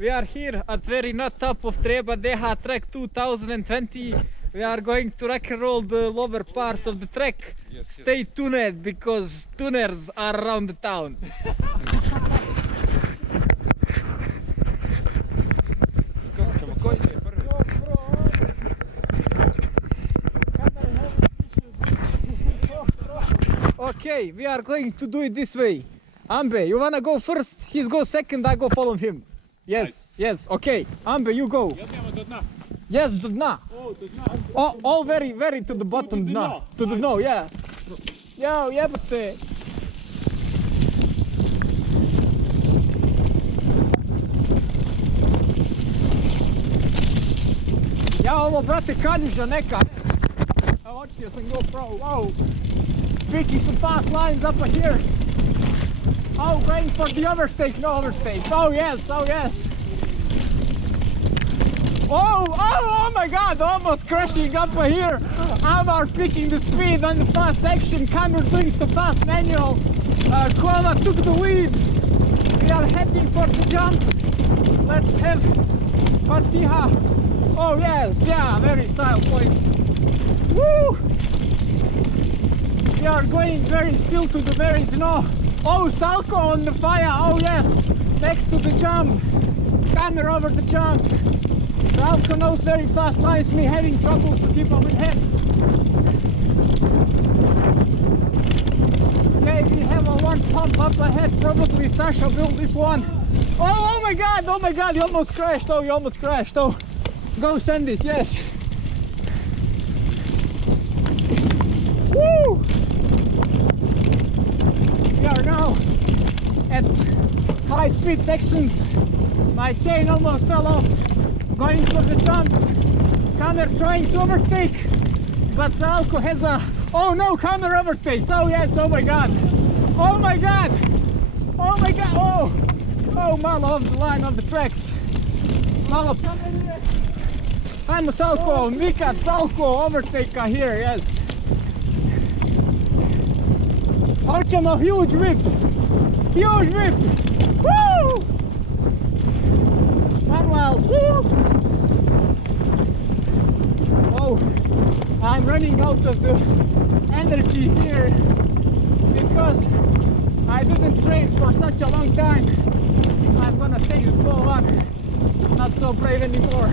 We are here at very not top of TrebaDH track 2020. We are going to rock and roll the lower part of the track. Stay tuned because tuners are around the town. Okay, we are going to do it this way. Ambe, you wanna go first? He's go second, I go follow him. Yes, yes, okay. Ambe, you go. Yes, do dna. All very, very to the bottom dna. To the dno, yeah. Yo, jebote. Ja, ovo, brate, kaljuža neka. Evo, očitio sam GoPro, wow. Picking some fast lines up here. Oh, going for the overtake, no overtake. Oh yes, oh yes. Oh my god, almost crashing up here. Amar picking the speed on the fast section. Cameron doing some fast manual. Koala took the lead. We are heading for the jump. Let's have Partiha. Oh yes, yeah, very style point. Woo! We are going very still to the very dno. Oh, Salko on the fire, oh yes, next to the jump, camera over the jump. Salko knows very fast lines, me having troubles to keep up with him. Okay, we have a one pump up ahead, probably Sasha built this one. Oh my god, he almost crashed, oh, go send it, yes. Woo! We are now at high speed sections. My chain almost fell off. Going for the jumps. Kamer trying to overtake. But Salko has a... Oh no, Kamer overtakes. Oh yes, oh my god. Oh my god. Oh my god. Oh. Oh, malo off the line of the tracks. Malo. I'm a Salko. Nikat Salko overtaker here, yes. Hoćemo huge rip! Huge rip! Woo! Manuels, woo! Oh, I'm running out of the energy here because I didn't train for such a long time. I'm gonna take the slow one. Not so brave anymore.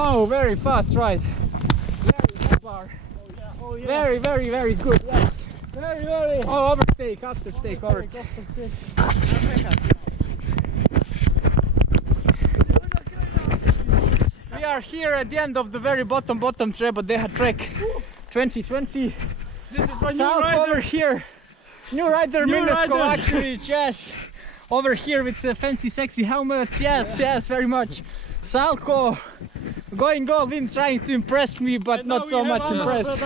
Oh, very fast ride. Very bar. Oh, yeah. Very, very, very good. Yes. Very, very. Oh, overtake, aftertake, overtake. We are here at the end of the very bottom TrebaDH track 2020. This is a new South rider. over here. New rider, Minesko, actually, yes. Over here with the fancy, sexy helmets. Yes, yes, very much. Salko going all in, trying to impress me, but not so much impressed.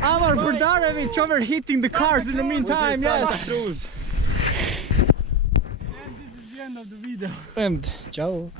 Amar Burdarevic overheating the cars in the meantime, yes. And this is the end of the video. And ciao.